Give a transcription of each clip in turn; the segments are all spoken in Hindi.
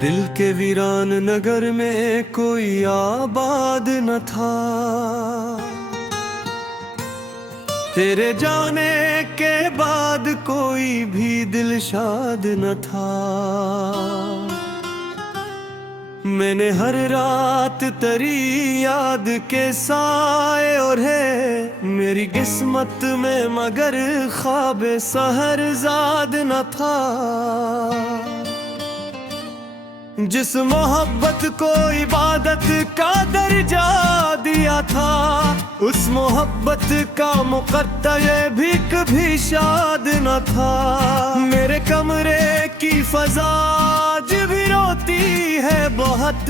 दिल के वीरान नगर में कोई आबाद न था। तेरे जाने के बाद कोई भी दिल शाद न था। मैंने हर रात तेरी याद के साए ओढ़े मेरी किस्मत में, मगर ख्वाब सहरजाद न था। जिस मोहब्बत को इबादत का दर्जा दिया था, उस मोहब्बत का मुकद्दर भी कभी शाद न था। मेरे कमरे की फजा आज भी रोती है बहुत,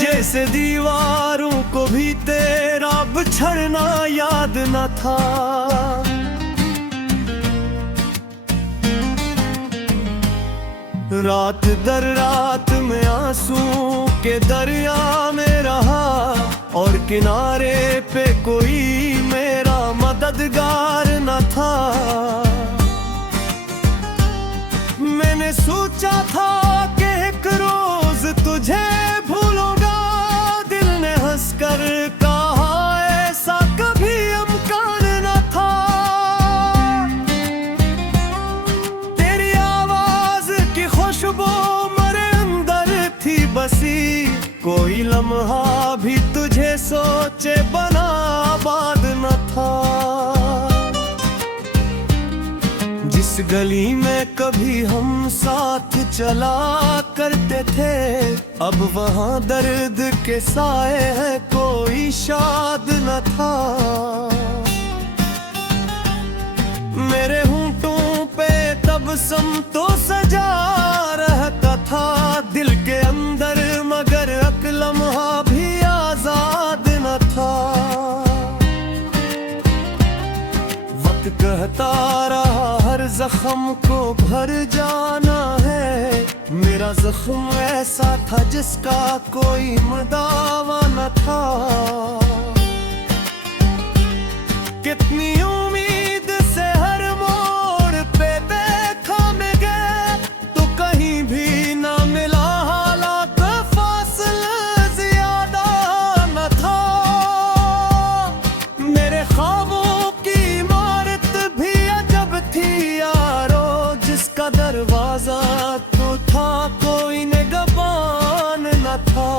जैसे दीवारों को भी तेरा बिछड़ना याद न था। रात दर रात में आंसू के दरिया में रहा, और किनारे पे कोई मेरा मददगार न था। मैंने सोचा था कि एक रोज तुझे भूलूंगा, दिल ने हंसकर कहा ऐसा कभी इम्कान न था। तेरी आवाज की खुशबू मेरे अंदर थी बसी, कोई लम्हा भी तुझे सोचे बना आबाद न था। जिस गली में कभी हम साथ चला करते थे, अब वहाँ दर्द के साए हैं कोई शाद न था। मेरे होंठों पे तबस्सुम तो सजा रहता था दिल के अंदर, मगर एक लम्हा भी आजाद न था। वक्त कहता रहा हर जख्म को भर जाना है, मेरा जख्म ऐसा था जिसका कोई दावा न था। कितनी उम्मीद से हर मोड़ पे देखा मैं गया, तो कहीं भी ना मिला, हालात फासला ज्यादा न था। मेरे ख्वाबों की इमारत भी अजब थी यारो, जिसका दरवाजा तो था कोई निगहबान न था।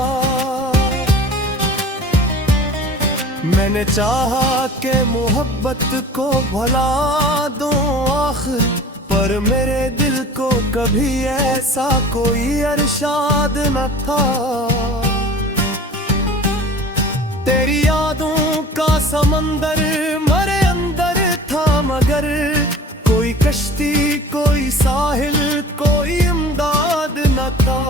मैंने चाहा कि मोहब्बत को भुला दूं आखिर, पर मेरे दिल को कभी ऐसा कोई अरशाद न था। तेरी यादों का समंदर मेरे अंदर था, मगर कोई कश्ती कोई साहिल कोई इमदाद न था।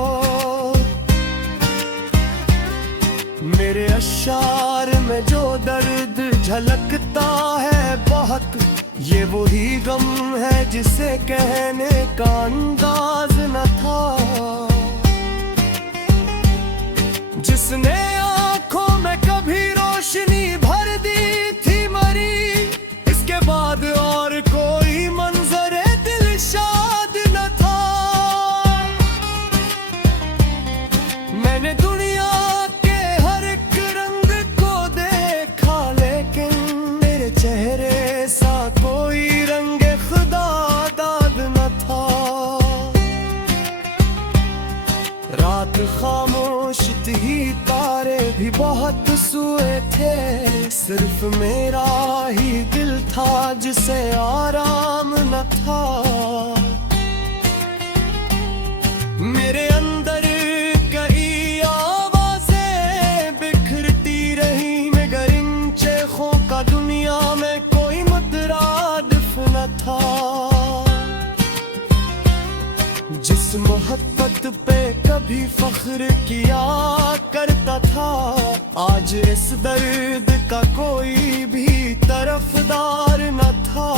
मेरे अशार में जो दर्द झलकता है बहुत, ये वही गम है जिसे कहने का अंदाज न था। जिसने आंखों में कभी रोशनी भर दी थी मरी, इसके बाद और कोई मंजर दिल शाद न था। मैंने दुनिया के हर एक रंग को देखा, लेकिन मेरे चेहरे सा कोई रंग खुदा दाद न था। रात खामोश थी, तारे भी बहुत सोए थे, सिर्फ मेरा ही दिल था जिसे आराम न था। मेरे अंदर कई आवाजें बिखरती रही, मगर इन चेखों का दुनिया में कोई मुतरादिफ न था। जिस मोहब्बत पे कभी फख्र किया करता था, आज इस दर्द का कोई भी तरफदार न था।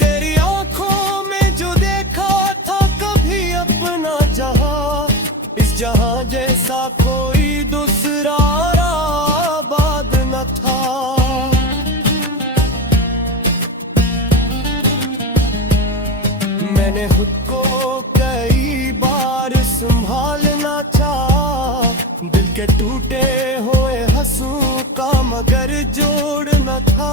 तेरी आंखों में जो देखा था कभी अपना जहां, इस जहां जैसा कोई दूसरा आबाद न था। मैंने खुद को के टूटे हुए हंसू का मगर जोड़ न था।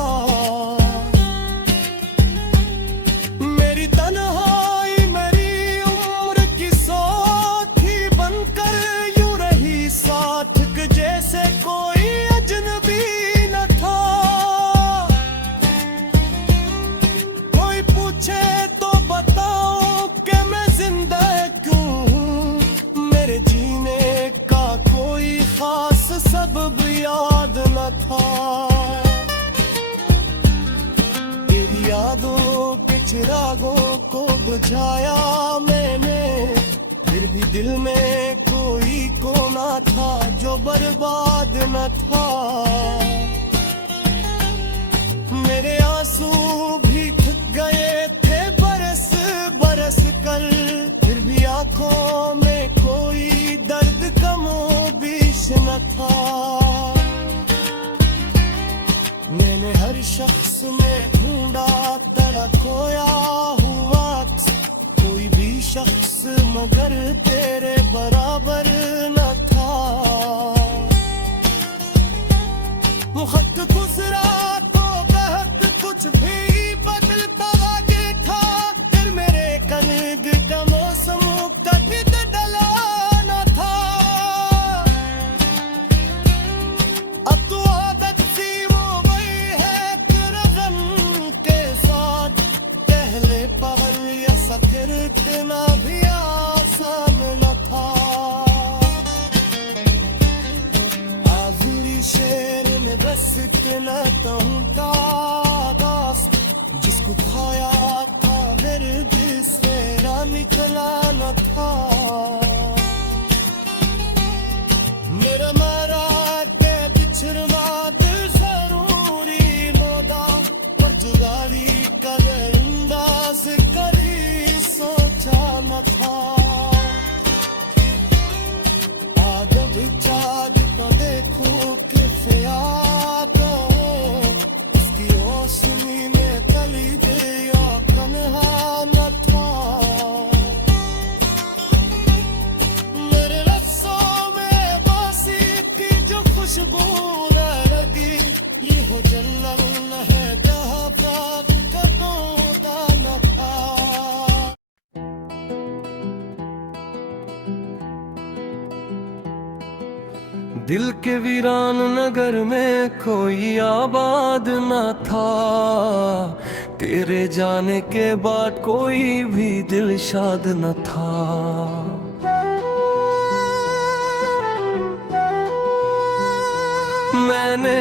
मेरी तन्हाई मेरी उम्र की साथी बनकर यूं रही साथ के जैसे कोई अजनबी न था। कोई पूछे तो बताओ कि मैं जिंदा क्यों हूँ, मेरे जीने का कोई खास सबब याद न था। तेरी यादों के चिरागों को बुझाया मैंने, फिर भी दिल में कोई कोना था जो बर्बाद न था। मेरे आंसू भी थक गए थे बरस बरस कर, फिर भी आंखों में कोई दर्द कमोबेश न था। मैंने हर शख्स में ढूंढा तेरा खोया हुआ, कोई भी शख्स मगर तेरे बराबर न था। वो खत गुजरा तो बहक कुछ भी बदलता आगे था, फिर मेरे कल्ब का मौसम कभी डला न था। अब तो आदत सी वो गई है तेरे गम के साथ, पहले पहल या सफर इतना भी आसान न था। आखिरी शेर में बस इतना कहूँगा, जिसको खाया था मेरे दिल से ना निकला न था। मेरा मारा के बिछड़वा दिल जरूरी मोदा, पर जुदाई का अंदाज कभी सोचा न था। आगे विचार तो देखो कैसे आता है, इसकी रोशनी में तली दे या तन्हा न था। मेरे रस्सों में बासी की जो खुशबू लगी, ये हो जन्नत है जहाँ बात कदों न था। दिल के वीरान नगर में कोई आबाद न था, तेरे जाने के बाद कोई भी दिल शाद न था। मैंने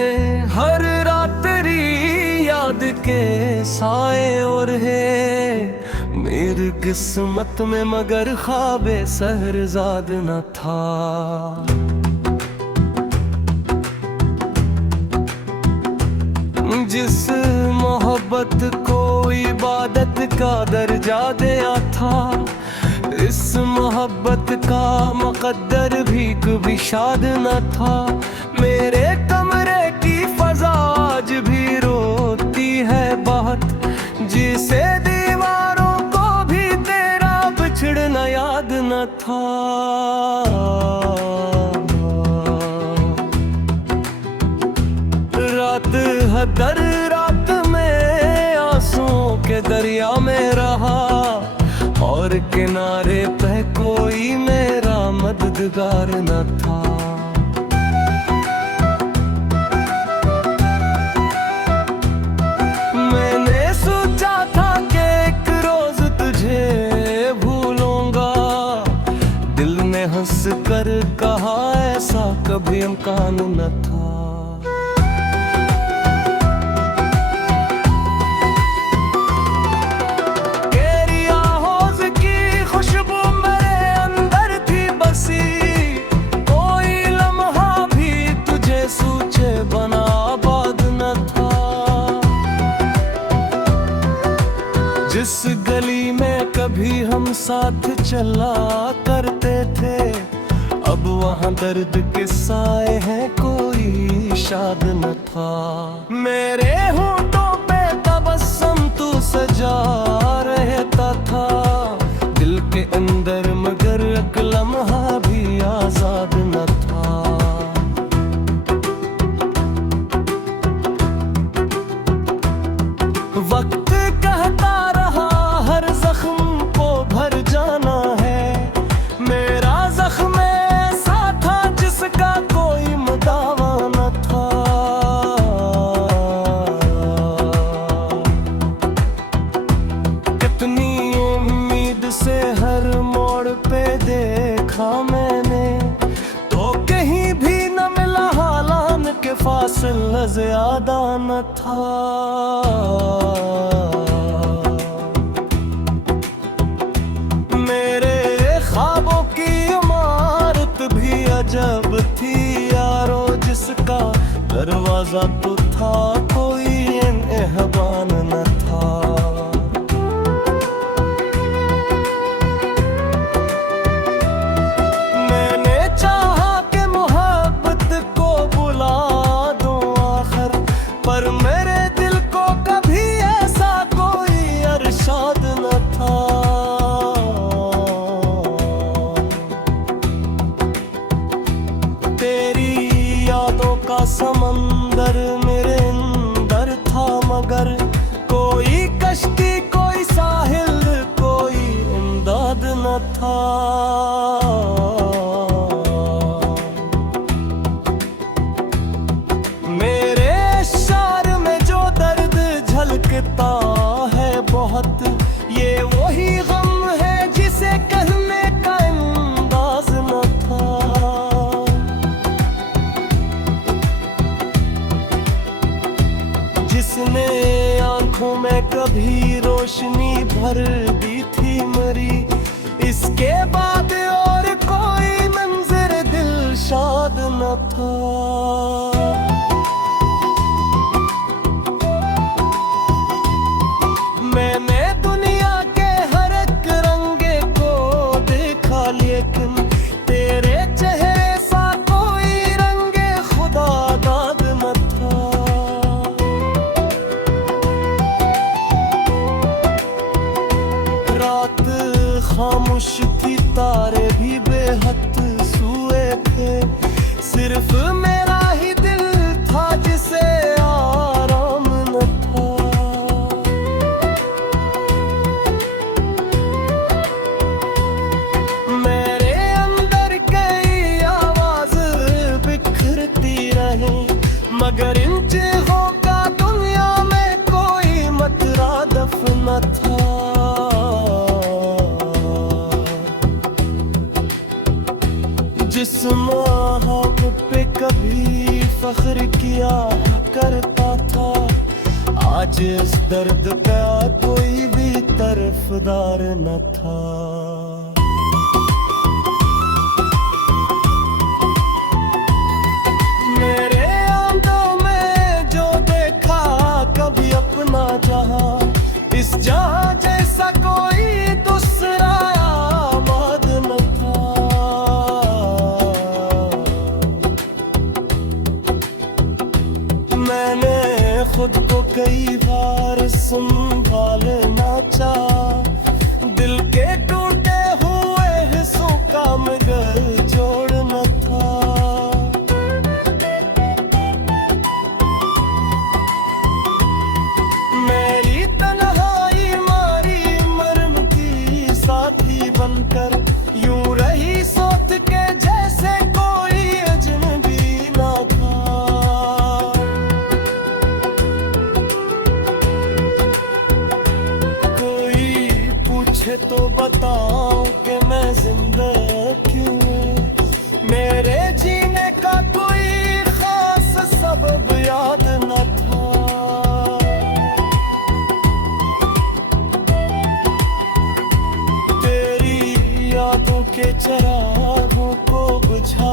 हर रात तेरी याद के साए और है मेरी किस्मत में, मगर ख्वाबे सहरजाद न था। जिस मोहब्बत को इबादत का दर्जा दिया था, इस मोहब्बत का मुकद्दर भी कभी शाद न था। मेरे कमरे की फजा आज भी रोती है बहुत, जिसे दीवारों को भी तेरा बिछड़ना याद न था। रात हदर रात में आंसुओं के दरिया में रहा, और किनारे पे कोई मेरा मददगार न था। मैंने सोचा था कि एक रोज तुझे भूलूंगा, दिल ने हंस कर कहा ऐसा कभी इम्कान न था। जिस गली में कभी हम साथ चला करते थे, अब वहाँ दर्द के साए हैं कोई शाद न था। मेरे होठों पे तबस्सुम तू सजा रहता था, दिल के अंदर मगर एक लम्हा भी आजाद न था। से हर मोड़ पे देखा मैंने, तो कहीं भी न मिला हालान के फासला ज्यादा न था। मेरे ख्वाबों की इमारत भी अजब थी यारो, जिसका दरवाजा तो था कोई एहबान न था। मैंने चाहा कि मोहब्बत को बुला दूं आखिर, पर मेरे दिल को कभी ऐसा कोई अरशाद न था। तेरी यादों का समंदर मेरे अंदर था, मगर कोई कश्ती कोई साहिल कोई इमदाद न था। मेरे शार में जो दर्द झलकता है बहुत, ये वही गम है जिसे कहने का अंदाज न था। जिसने आंखों में कभी रोशनी भर दी थी मरी, इसके बाद और कोई मंजर दिलशाद न था। मैंने दुनिया के हर एक रंगे को देखा, लेकिन तेरे चेहरे सा कोई रंगे खुदा दाद न था। रात खामोश थी, तारे भी बेहद सोए थे, सिर्फ मेरा ही दिल था जिसे आराम न था। मेरे अंदर कई आवाज बिखरती रही, मगर इन चीखों का दुनिया में कोई मतरादफ न था। जिस मोहब्बत पे कभी फख्र किया करता था, आज इस दर्द का कोई भी तरफदार न था। मेरे आंखों में जो देखा कभी अपना जहां, इस जहां जैसा कोई दूसरा आबाद न था। मैंने खुद को कई बार संभालना चाहा, दिल के टूटे हुए हिस्सों का मगर जोड़ना था। मेरी तन्हाई मारी मरम की साथी बनकर, यूं रही सोच के जैसे कोई अजनबी ना था। कोई पूछे तो बताओ कि मैं जिंदा क्यों हूं, मेरे जीने का कोई खास सबब याद न था। तेरी यादों के चरागों को बुझा